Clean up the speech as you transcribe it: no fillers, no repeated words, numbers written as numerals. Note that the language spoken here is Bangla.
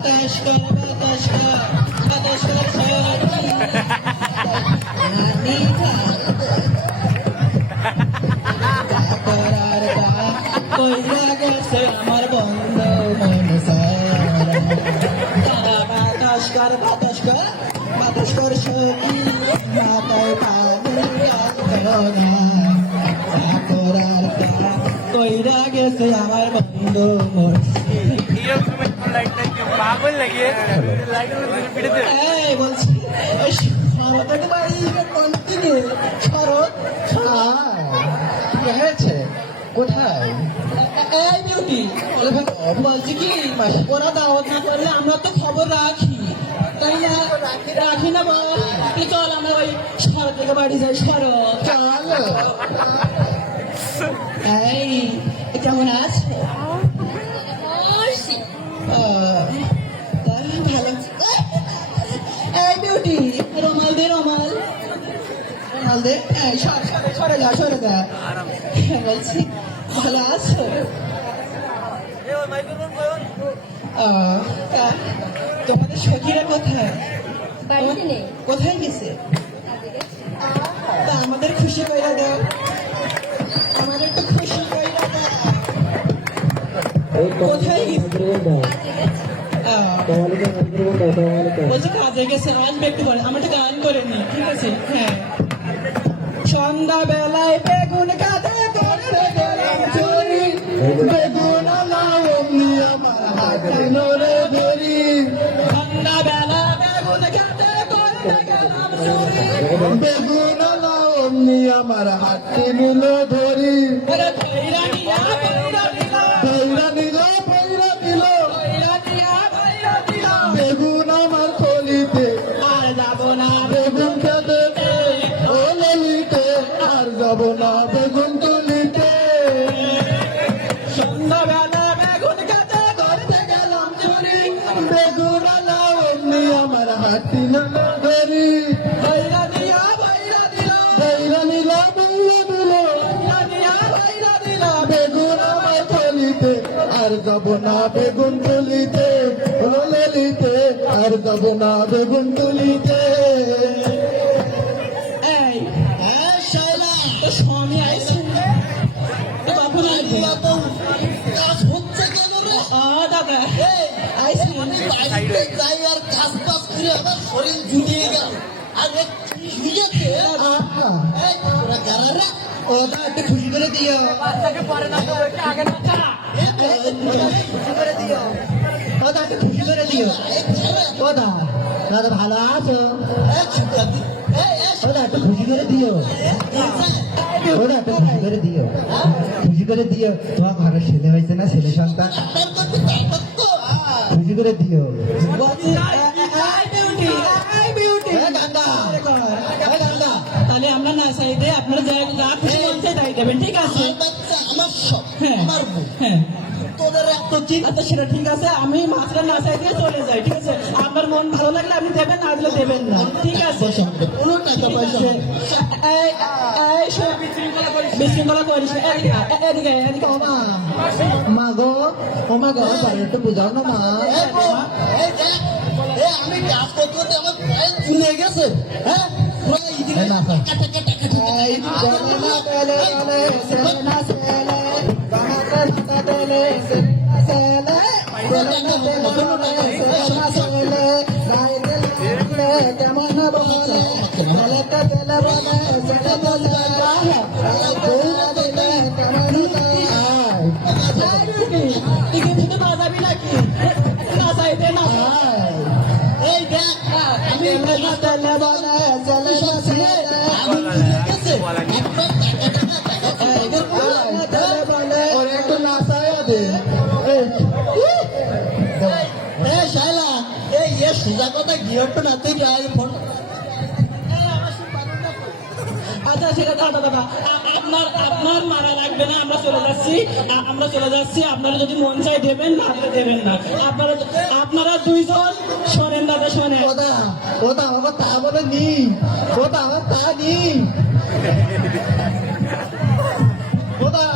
Batashkar, Batashkar, Batashkar Shaki. Anita. Takorar ka, koi lagase amar bondo manasara. Batashkar, Batashkar, Batashkar Shaki. Natai pagaliyan karona. Takorar ka, koi lagase amar bondo manasara. পাগল লাগে এই বলছি আমাদের বাড়ি কন্টিনিউ শরৎ হয়েছে কোথায়? এই বিউটি বলছি কি ওরা দাওয়াত না করলে আমরা তো খবর রাখি তাই না রাখি না বল চল আমরা ওই শরৎ থেকে বাড়ি যাই শরৎ চলো। এই কেমন আছে ভালো এই বিউটি রমাল দে রমাল রমাল দে সরে যা বলছি ভালো আছো তোমাদের সখীরা কোথায় বাড়িতে নেই। কোথায় গেছে তা আমাদের খুশি কইরা দাও আমাদের একটু খুশি কইরা দাও কোথায় গেছে বলছে কাজে গেছে আসবে একটু পরে আমার একটা গান করে নি ঠিক আছে হ্যাঁ সন্ধ্যা বেলায় বেগুন কাঁদে করতে গেলাম চুরি বেগুন লাউনি আমার হাতে নরে ধরি, সন্ধ্যা বেলা বেগুন কাঁদে করতে গেলাম চুরি বেগুন লাউনি আমার হাতে নিল ধরি, আরে ভৈরা নিয়া ভৈরা দিলা ভৈরা নিল ভৈরা দিল, ভৈরা নিয়া ভৈরা দিলা বেগুন আমার থলিতে আর যাব না বেগুন খেতে ও ললিতে, আর যাব না বেগুন তুলিতে, সন্ধ্যা বেলা বেগুন কাঁদে করতে গেলাম চুরি বেগুন লাউনি আমার হাতে নিল ধরি, ভৈরা নিয়া ভৈরা দিলা ভৈরা নিল ভৈরা দিল, ভৈরা নিয়া ভৈরা দিলা বেগুন আমার থলিতে আর যাব না বেগুন তুলিতে, ও ললিতে আর যাব না বেগুন তুলিতে। এই শালা তো স্বামী আইছে তো বাপু নাই কাজ হচ্ছে কেন রে? দাদা আইছি বাড়িতে যাই আর কাজ বাজ করে আমার শরীর জুড়িয়ে গেল আর শুয়েছে ওরা কারা ও দা একটু খুশি করে দিও আগে না খুশি করে দিও ও দা একটু খুশি করে দিও ও দা দাদা ভালো আছো ও দা একটু খুশি করে দিও ও দা একটু খুশি করে দিও খুশি করে দিও তোমার ঘরে ছেলে হয়েছে না ছেলে সন্তান খুশি করে দিও তাহলে আমরা না চাইতে আপনারা যা খুশি বলছে তাই দেবেন ঠিক আছে হ্যাঁ হ্যাঁ আচ্ছা সেটা ঠিক আছে আমি মাছটা না চাই দিয়ে চলে যাই ঠিক আছে আপনার মন ভালো লাগলে আপনি দেবেন না দিলে দেবেন না ঠিক আছে কোনো টাকা পয়সা বিশৃঙ্খলা করিস না। এদিকে এদিকে ওমা মা গো একটু বুঝাও না মা আমি কাজ করতে করতে আমার প্রায় চলে গেছে হ্যাঁ কেমন বলে বাজাবি নাকি না চাইতে না এই দেখ আমি তেলে বলে চলে একটু নাচায়া দে শালা এই সোজা কথা গিয়ে না তুই ফোন আচ্ছা সেটা দাদা আপনার মারা লাগবে না আমরা চলে যাচ্ছি আপনারা যদি মন চাই দেবেন না দেবেন না আপনারা দুইজন শোনেন দাদা শোনেন ওটা আমার তা বলে নি ওটা আমার তা নি ওটা